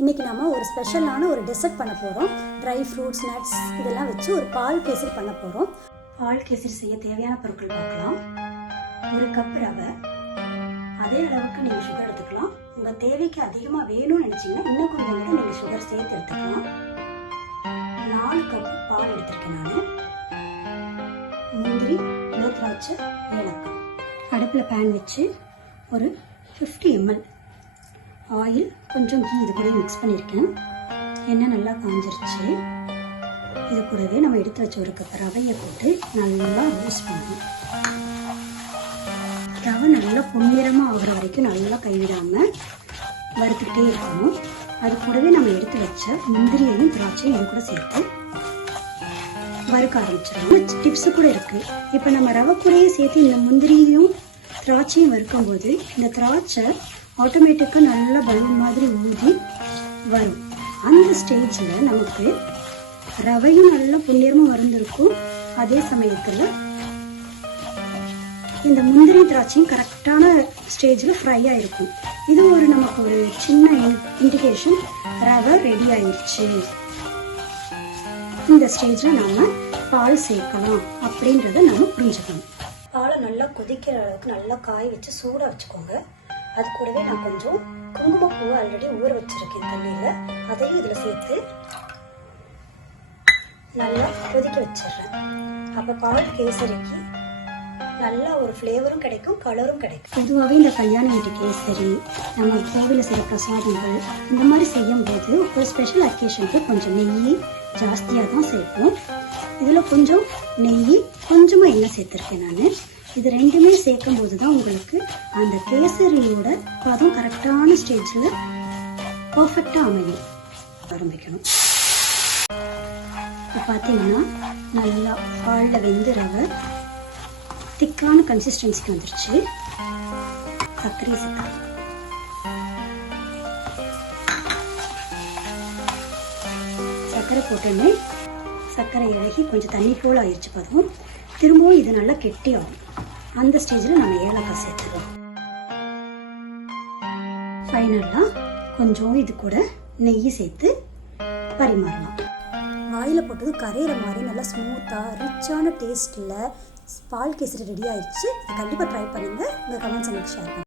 இன்றைக்கி நம்ம ஒரு ஸ்பெஷலான ஒரு டெசர்ட் பண்ண போகிறோம். ட்ரை ஃப்ரூட்ஸ், நட்ஸ் இதெல்லாம் வச்சு ஒரு பால் கேசரி பண்ண போகிறோம். பால் கேசரி செய்ய தேவையான பொருட்கள் பார்க்கலாம். 1 கப் ரவை, அதே அளவுக்கு நீங்கள் சுகர் எடுத்துக்கலாம். உங்கள் தேவைக்கு அதிகமாக வேணும்னு நினச்சிங்கன்னா இன்னும் கொஞ்சம் கூட நீங்கள் சுகர் சேர்த்து எடுத்துக்கலாம். 4 கப் பால் எடுத்துருக்கேன் நான். முந்திரி, திராட்சை, ஏலக்காய். அடுப்பில் பேன் வச்சு ஒரு 50 ml ஆயில், கொஞ்சம் கீ இது கூட மிக்ஸ் பண்ணியிருக்கேன். எண்ணெய் நல்லா காஞ்சிருச்சு. இது கூடவே நம்ம எடுத்து வச்ச 1 கப் ரவையை போட்டு நல்லா ரோஸ்ட் பண்ணணும். ரவை நல்லா பொன்னிறமாக ஆகிற வரைக்கும் நல்லா கைவிடாமல் வறுத்துக்கிட்டே இருக்கணும். அது கூடவே நம்ம எடுத்து வச்ச முந்திரியையும் திராட்சையும் இது கூட சேர்த்து வறுக்க ஆரம்பிச்சிடணும். டிப்ஸு கூட இருக்குது. இப்போ நம்ம ரவை கூடயே சேர்த்து இந்த முந்திரியையும் திராட்சையும் வறுக்கும்போது இந்த திராட்சை ஆட்டோமேட்டிக்காக நல்லா பலூன் மாதிரி ஊதி வரும். அந்த ஸ்டேஜில் நமக்கு ரவையும் நல்லா பொன்னிறமாக வறுந்திருக்கும். அதே சமயத்தில் இந்த முந்திரி திராட்சையும் கரெக்டான ஸ்டேஜில் ஃப்ரை ஆகிருக்கும். இது நமக்கு ஒரு சின்ன இண்டிகேஷன், ரவை ரெடி ஆயிடுச்சு. இந்த ஸ்டேஜில் நம்ம பால் சேர்க்கலாம் அப்படின்றத நம்ம புரிஞ்சுக்கணும். பாலை நல்லா கொதிக்கிற அளவுக்கு நல்லா காய வச்சு சூடாக வச்சுக்கோங்க. அது கூடவே நான் கொஞ்சம் குங்குமப்பூ ஆல்ரெடி ஊற வச்சிருக்கேன் தண்ணியில், அதையும் இதில் சேர்த்து நல்லா கொதிக்க வச்சிடுறேன். அப்போ பால் கேசரிக்கு நல்ல ஒரு ஃப்ளேவரும் கிடைக்கும், கலரும் கிடைக்கும். பொதுவாகவே இந்த கல்யாண வீட்டு கேசரி, நம்ம கோவிலில் செய்கிற பிரசாதங்கள் இந்த மாதிரி செய்யும்போது ஒரு ஸ்பெஷல் அக்கேஷனுக்கு கொஞ்சம் நெய் ஜாஸ்தியாக தான் சேர்ப்போம். இதில் கொஞ்சம் நெய், கொஞ்சமாக எண்ணெய் சேர்த்துருக்கேன் நான். இது ரெண்டுமே சேர்க்கும் போது தான் உங்களுக்கு அந்த கேசரியோட பதம் கரெக்டான ஸ்டேஜில் பர்ஃபெக்டாக அமையும். ஆரம்பிக்கணும். இப்போ பார்த்தீங்கன்னா நல்லா பாலில் வெந்து ரவை திக்கான கன்சிஸ்டன்சிக்கு வந்துருச்சு. சர்க்கரை சேர்க்கலாம். சர்க்கரை போட்டோன்னே சர்க்கரை இறகி கொஞ்சம் தண்ணி போல் ஆயிடுச்சு பதம். திரும்பவும் இது நல்லா கெட்டி ஆகும். அந்த ஸ்டேஜில் நம்ம ஏலக்காய் சேர்த்துக்கலாம். ஃபைனலாக கொஞ்சம் இது கூட நெய் சேர்த்து பரிமாறலாம். வாயில் போட்டது கரையிற மாதிரி நல்லா ஸ்மூத்தாக ரிச்சான டேஸ்ட்டில் பால் கேசரி ரெடி ஆயிடுச்சு. கண்டிப்பாக ட்ரை பண்ணுங்கள். உங்கள் கமெண்ட்ஸ் எனக்கு ஷேர் பண்ணுங்கள்.